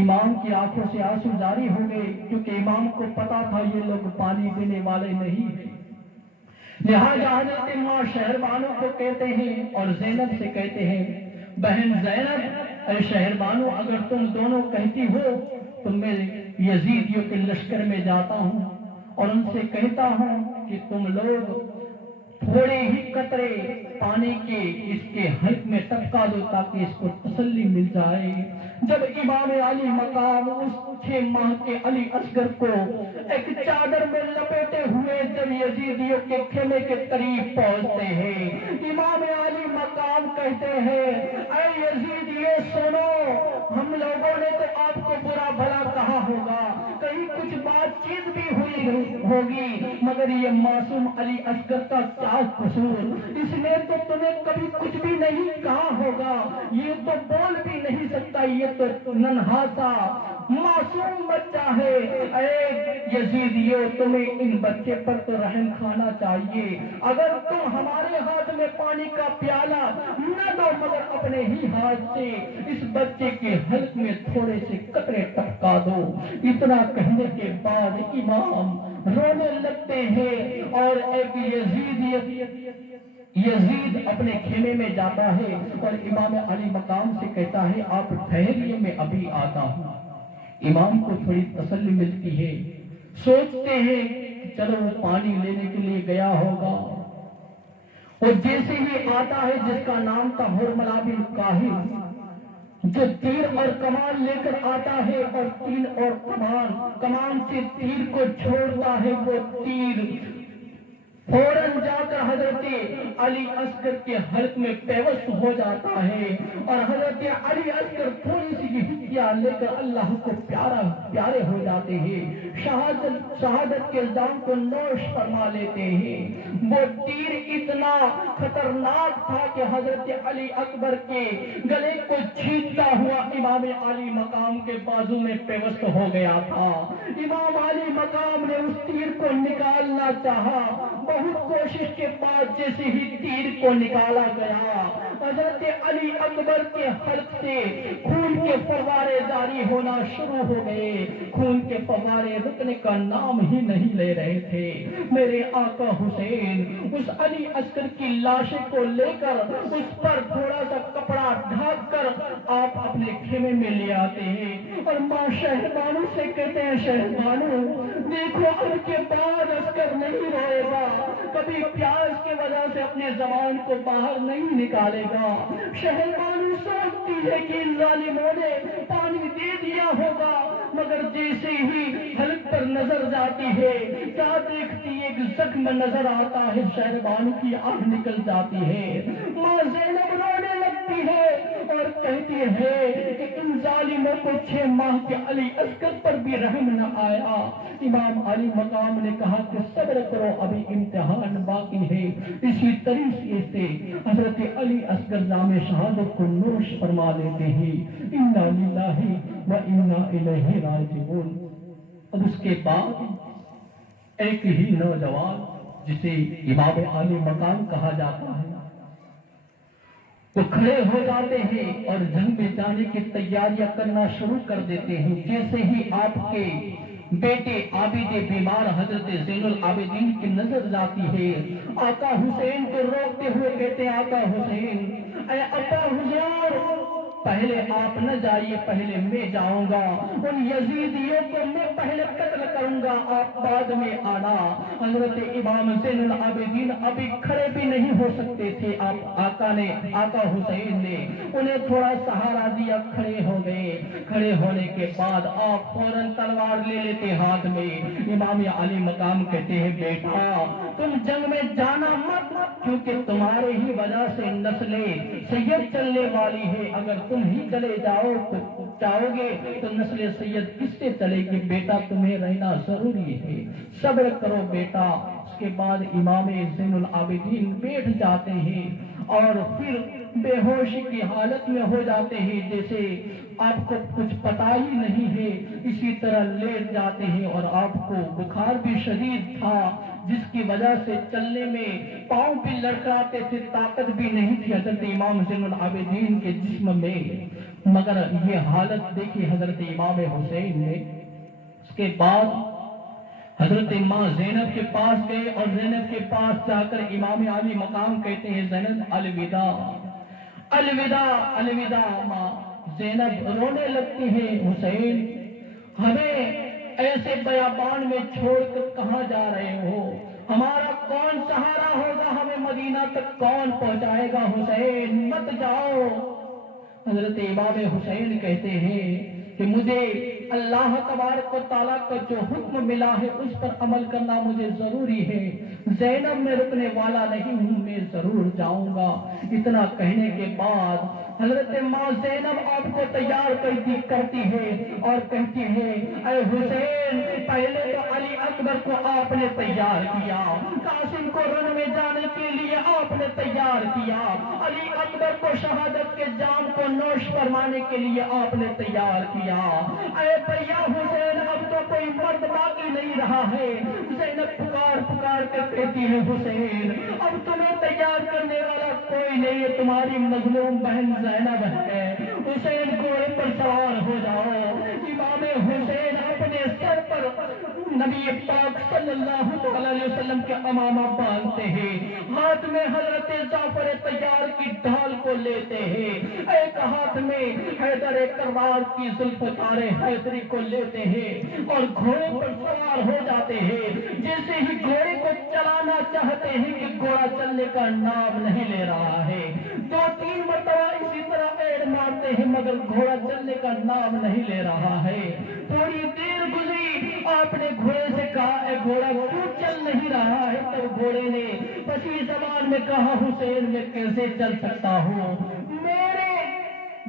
امام کی آنکھوں سے آنسو جاری ہو گئے، کیونکہ امام کو پتا تھا یہ لوگ پانی دینے والے نہیں ہیں۔ لہٰذا حضرت ماں شہربانو کو کہتے ہیں اور زینب سے کہتے ہیں، بہن زینب، اے شہربانو، اگر تم دونوں کہتی ہو تو میں یزیدیوں کے لشکر میں جاتا ہوں اور ان سے کہتا ہوں کہ تم لوگ تھوڑے ہی قطرے پانی کے اس کے حلق میں ٹپکا دو تاکہ اس کو تسلی مل جائے۔ جب امام علی مقام اس 6 ماہ کے علی اصغر کو ایک چادر میں لپیٹے ہوئے جب یزیدیوں کے خیمے کے قریب پہنچتے ہیں، امام علی مقام کہتے ہیں، اے یزیدیوں سنو، ہم لوگوں نے تو آپ کو برا بھلا کہا ہوگا، کہیں کچھ بات چیت بھی ہوئی ہوگی، مگر یہ معصوم علی اصغر کا کیا قصور، اس نے تو تمہیں کبھی کچھ بھی نہیں کہا ہوگا، یہ تو بول بھی نہیں سکتا، یہ تو ننھا سا معصوم بچہ ہے۔ اے یزیدیوں، تمہیں ان بچے پر تو رحم کھانا چاہیے، اگر تم ہمارے ہاتھ میں پانی کا پیالہ نہ دو مگر اپنے ہی ہاتھ سے اس بچے کے حلق میں تھوڑے سے قطرے ٹپکا دو۔ اتنا کہنے کے بعد امام رونے لگتے ہیں اور ایک یزید اپنے خیمے میں جاتا ہے اور امام علی مقام سے کہتا ہے، آپ ٹھہریے، میں ابھی آتا ہوں۔ امام کو تھوڑی تسلی ملتی ہے، سوچتے ہیں کہ چلو پانی لینے کے لیے گیا ہوگا، اور جیسے ہی آتا ہے جس کا نام تھا حرملہ بن قاہر، جو تیر اور کمان لے کر آتا ہے اور تیر اور کمان سے تیر کو چھوڑتا ہے، وہ تیر فوراً جا کر حضرت علی اصغر کے حلق میں پیوست ہو جاتا ہے اور حضرت علی اصغر تھوڑی سی ہتھیار لے کر اللہ کو پیارے ہو جاتے ہیں، شہادت کے جام کو نوش فرما لیتے ہیں۔ وہ تیر اتنا خطرناک تھا کہ حضرت علی اکبر کے گلے کو چھیدتا ہوا امام علی مقام کے بازو میں پیوست ہو گیا تھا۔ امام علی مقام نے اس تیر کو نکالنا چاہا، بہت کوشش کے بعد جیسے ہی تیر کو نکالا گیا، حضرت علی اکبر کے حلق سے خون کے فوارے جاری ہونا شروع ہو گئے۔ خون کے فوارے رکنے کا نام ہی نہیں لے رہے تھے۔ میرے آقا حسین اس علی اصغر کی لاش کو لے کر اس پر تھوڑا سا کپڑا ڈھانپ کر آپ اپنے خیمے میں لے آتے ہیں اور ماں شہربانو سے کہتے ہیں، شہربانو دیکھو اب کے بعد اصغر نہیں روئے گا، کبھی پیاس کی وجہ سے اپنے زبان کو باہر نہیں نکالے گا۔ شہربانو سوچتی ہے کہ ان ظالموں نے پانی دے دیا ہوگا، مگر جیسے ہی حلق پر نظر جاتی ہے کیا دیکھتی ایک زخم نظر آتا ہے، شہربانو کی آہ نکل جاتی ہے۔ ماں زینب رونے لگتی ہے اور کہتی ہے کہ ان ظالموں کو 6 ماہ کے علی اصغر پر بھی رحم نہ آیا۔ امام علی مقام نے کہا کہ صبر کرو، ابھی امتحان باقی ہے۔ اسی طریقے سے حضرت علی اصغر جام شہادت کو نوش فرما لیتے ہیں۔ انا للہ و انا الیہ راجعون۔ اور اس کے بعد ایک ہی نوجوان جسے امام علی مقام کہا جاتا ہے وہ کھڑے ہو جاتے ہیں اور جنگ میں جانے کی تیاریاں کرنا شروع کر دیتے ہیں۔ جیسے ہی آپ کے بیٹے عابد بیمار حضرت زین العابدین کی نظر جاتی ہے، آقا حسین کو روکتے ہوئے کہتے ہیں، آقا حسین، اے ابا حضور، پہلے آپ نہ جائیے، پہلے میں جاؤں گا، ان یزیدیوں کو میں پہلے قتل کروں گا، آپ بعد میں آنا۔ حضرت امام زین العابدین ابھی کھڑے بھی نہیں ہو سکتے تھے، آقا حسین نے انہیں تھوڑا سہارا دیا، کھڑے ہو گئے۔ کھڑے ہونے کے بعد آپ فوراً تلوار لے لیتے ہاتھ میں۔ امام علی مقام کہتے ہیں، بیٹا تم جنگ میں جانا مت، کیونکہ تمہارے ہی وجہ سے نسل سید چلنے والی ہے، اگر تم ہی چلے جاؤ گے تو نسل سید کس سے چلے گی؟ بیٹا تمہیں رہنا ضروری ہے، صبر کرو بیٹا۔ اس کے بعد امام زین العابدین بیٹھ جاتے ہیں اور پھر بے ہوشی کی حالت میں ہو جاتے ہیں، جیسے آپ کو کچھ پتا ہی نہیں ہے، اسی طرح لیٹ جاتے ہیں۔ اور آپ کو بخار بھی شدید تھا، جس کی وجہ سے چلنے میں پاؤں بھی لڑکھڑاتے تھے، طاقت بھی نہیں تھی حضرت امام زین العابدین کے جسم میں۔ مگر یہ حالت دیکھی حضرت امام حسین نے۔ اس کے بعد حضرت ماں زینب کے پاس گئے اور زینب کے پاس جا کر امام علی مقام کہتے ہیں، زینب الوداع الوداع الوداع۔ ماں زینب رونے لگتی ہے، حسین ہمیں ایسے بیابان میں چھوڑ کر کہاں جا رہے ہو؟ ہمارا کون سہارا ہوگا؟ ہمیں مدینہ تک کون پہنچائے گا؟ حسین مت جاؤ۔ حضرت امام حسین کہتے ہیں کہ مجھے اللہ تبارک و تعالیٰ کا جو حکم ملا ہے اس پر عمل کرنا مجھے ضروری ہے، زینب میں رکنے والا نہیں ہوں، میں ضرور جاؤں گا۔ اتنا کہنے کے بعد حضرت ماں زینب آپ کو تیار کرتی ہے اور کہتی ہے، اے حسین، پہلے تو علی اکبر کو آپ نے تیار کیا، قاسم کو رن میں جانے کے لیے آپ نے تیار کیا، علی اکبر کو شہادت کے جام کو نوش فرمانے کے لیے آپ نے تیار کیا۔ اے پریا حسین، اب تو کوئی مرد باقی نہیں رہا ہے۔ زینب پکار کر کہتی ہے، حسین اب تمہیں تیار کرنے والا کوئی نہیں ہے، تمہاری مظلوم بہن زینب ہے۔ حسین گھوڑے پر سوار ہو جاؤ۔ امام حسین اپنے سر پر نبی پاک صلی اللہ علیہ وسلم کے امامہ باندھتے ہیں، ہاتھ میں حضرت جعفر تیار کی ڈھال کو لیتے ہیں، ایک ہاتھ میں حیدر کرار کی ذوالفقار حیدری کو لیتے ہیں اور گھوڑے پر سوار ہو جاتے ہیں۔ جیسے ہی گھوڑے کو چلانا چاہتے ہیں کہ گھوڑا چلنے کا نام نہیں لے رہا ہے، 2-3 مرتبہ اسی طرح ایڑ مارتے ہیں مگر گھوڑا چلنے کا نام نہیں لے رہا ہے۔ تھوڑی دیر گزری، آپ نے گھوڑے سے کہا، اے گھوڑا کیوں چل نہیں رہا ہے؟ تو تو گھوڑے نے پسی زبان میں کہا حسین میں کیسے چل سکتا ہوں، میرے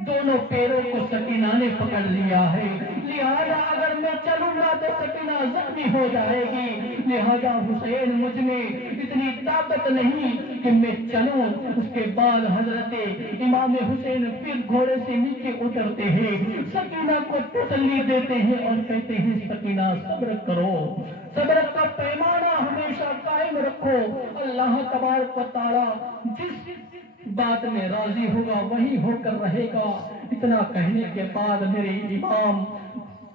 دونوں پیروں کو سکینہ نے پکڑ لیا ہے، لہذا اگر میں چلوں گا تو سکینہ زخمی ہو جائے گی، لہذا حسین مجھ میں اتنی طاقت نہیں کہ میں چلوں۔ اس کے بعد حضرت امام حسین پھر گھوڑے سے نیچے اترتے ہیں، سکینہ کو تسلی دیتے ہیں اور کہتے ہیں سکینہ صبر کرو، صبر کا پیمانہ ہمیشہ قائم رکھو، اللہ تبارک و تعالی جس بات میں راضی ہوگا وہی ہو کر رہے گا۔ اتنا کہنے کے بعد میرے امام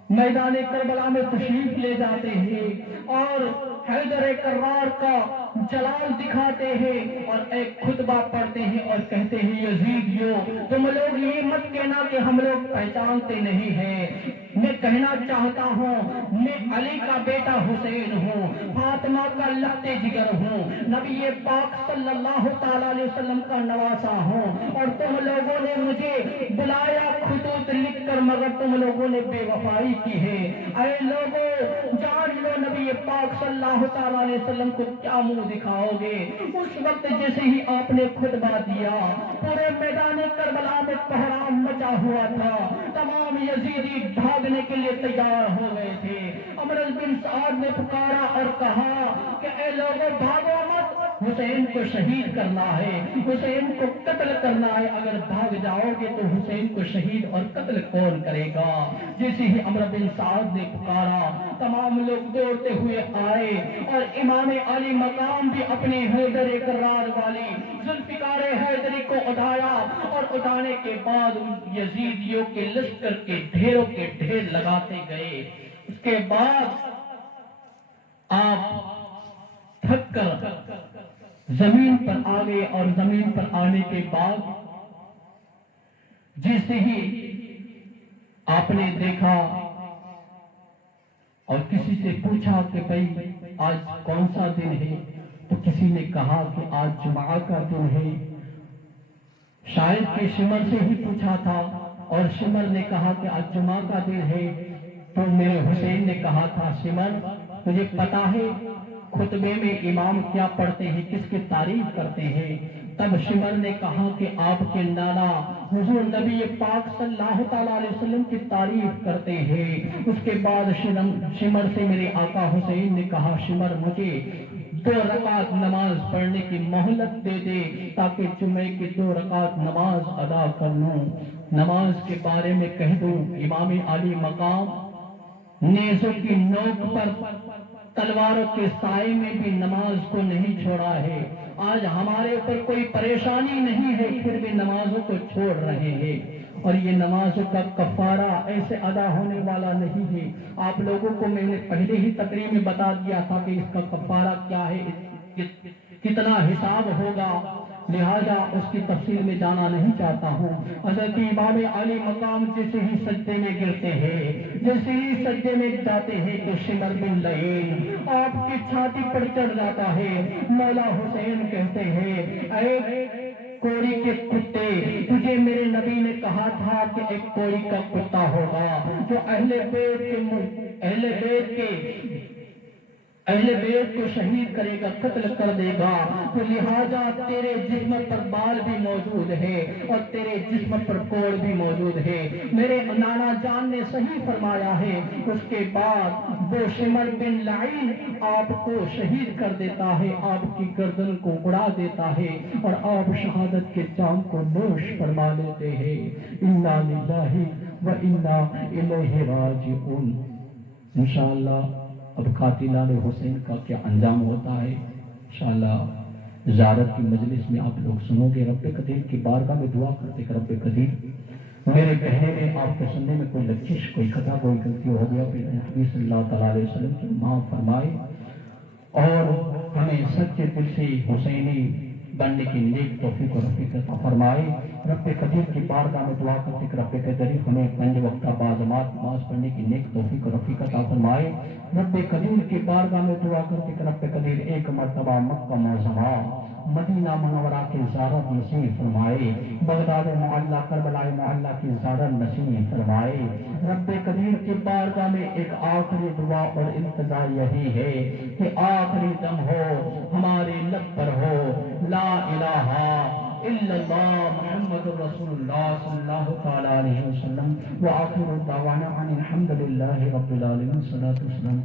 میدان کربلا میں تشریف لے جاتے ہیں اور حیدر کرار کا جلال دکھاتے ہیں اور ایک خطبہ پڑھتے ہیں اور کہتے ہیں یزیدیو تم لوگ یہ مت کہنا کہ ہم لوگ پہچانتے نہیں ہیں، میں کہنا چاہتا ہوں میں علی کا بیٹا حسین ہوں، فاطمہ کا لخت جگر ہوں، نبی پاک صلی اللہ تعالی علیہ وسلم کا نواسا ہوں، اور تم لوگوں نے مجھے بلایا خطوط لکھ کر مگر تم لوگوں نے بے وفائی کی ہے۔ اے لوگوں جان لو نبی پاک صلی اللہ تعالی علیہ وسلم کو کیا منہ دکھاؤ گے۔ اس وقت جیسے ہی آپ نے خطبہ دیا پورے میدان کربلا میں بحران مچا ہوا تھا، تمام یزیدی بھاگنے کے لیے تیار ہو گئے تھے۔ عمرو بن سعد نے پکارا اور کہا کہ اے لوگوں بھاگو مت، حسین کو شہید کرنا ہے، حسین کو قتل کرنا ہے، اگر بھاگ جاؤ گے تو حسین کو شہید اور قتل کون کرے گا۔ جیسے ہی عمرو بن سعد نے پکارا تمام لوگ دوڑتے ہوئے آئے اور امام علی مقام بھی اپنے حیدر کرار والی ذوالفقار حیدری کو اٹھایا اور اٹھانے کے بعد یزیدیوں کے لشکر کے ڈھیروں کے ڈھیر لگاتے گئے۔ اس کے بعد آپ تھک کر زمین پر آ گئے اور زمین پر آنے کے بعد جیسے ہی آپ نے دیکھا اور کسی سے پوچھا کہ بھائی آج کون سا دن ہے، تو کسی نے کہا کہ آج جمعہ کا دن ہے، شاید کہ شمر سے ہی پوچھا تھا اور شمر نے کہا کہ آج جمعہ کا دن ہے، تو میرے حسین نے کہا تھا شمر تجھے پتا ہے خطبے میں امام کیا پڑھتے ہیں، کس کی تعریف کرتے ہیں؟ تب شمر نے کہا کہ آپ کے نانا حضور نبی پاک صلی اللہ تعالی علیہ وسلم کی تعریف کرتے ہیں۔ اس کے بعد شمر سے میرے آقا حسین نے کہا شمر مجھے 2 رکعت نماز پڑھنے کی مہلت دے دے تاکہ جمعے کی 2 رکعت نماز ادا کر لوں۔ نماز کے بارے میں کہہ دوں امام علی مقام نیزوں کی نوک پر تلواروں کے سائے میں بھی نماز کو نہیں چھوڑا ہے۔ آج ہمارے اوپر کوئی پریشانی نہیں ہے پھر بھی نمازوں کو چھوڑ رہے ہیں، اور یہ نمازوں کا کفارہ ایسے ادا ہونے والا نہیں ہے۔ آپ لوگوں کو میں نے پہلے ہی تقریر میں بتا دیا تھا کہ اس کا کفارہ کیا ہے، کتنا حساب ہوگا، لہذا اس کی تفصیل میں جانا نہیں چاہتا ہوں۔ حضرت امام علی مقام جیسے ہی سجدے میں گرتے ہیں، جیسے ہی سجدے میں جاتے ہیں تو شمر بن لعین آپ کی چھاتی پر چڑھ جاتا ہے۔ مولا حسین کہتے ہیں اے کوڑی کے کتے، تجھے میرے نبی نے کہا تھا کہ ایک کوڑی کا کتا ہوگا جو اہل بیت کو شہید کرے گا، قتل کر دے گا، تو لہذا تیرے جسم پر بال بھی موجود ہے اور تیرے جسم پر کوڑ بھی موجود ہے۔ میرے نانا جان نے صحیح فرمایا ہے۔ اس کے بعد وہ شمر بن لعین آپ کو شہید کر دیتا ہے، آپ کی گردن کو اڑا دیتا ہے اور آپ شہادت کے جام کو نوش فرما لیتے ہیں۔ انا للہ و انا الیہ راجعون۔ انشاءاللہ اب قاتلان حسین کا کیا انجام ہوتا ہے انشاءاللہ زیارت کی مجلس میں آپ لوگ سنو گے۔ رب قدیر کی بارگاہ میں دعا کرتے کہ رب قدیر میرے کہنے میں آپ کے سننے میں کوئی لچش، کوئی خطا، کوئی غلطی ہو گیا پھر نبی صلی اللہ تعالیٰ علیہ وسلم کی معاف فرمائے اور ہمیں سچے دل سے حسینی بننے کی نیک توفیق و رفیق عطا فرمائے۔ رب قدیر کی بارگاہ میں دعا کرتے کہ رب قدیر ہمیں 5 وقت باجماعت نماز پڑھنے کی نیک توفیق و رفیق عطا فرمائے۔ رب قدیر کی بارگاہ میں دعا کرتے کہ رب قدیر ایک مرتبہ مکہ معظمہ مدینہ منورہ کی زیارت نصیب فرمائے، بغداد معلیٰ کربلا معلیٰ کی زیارت نصیب فرمائے۔ رب قدیر کی بارگاہ میں ایک آخری دعا اور التجا یہی ہے کہ آخری دم ہو ہمارے الا اللہ محمد رسول اللہ صلی اللہ تعالی علیہ وسلم وآخر دعوانا ان الحمد للہ رب العالمین. صلاۃ والسلام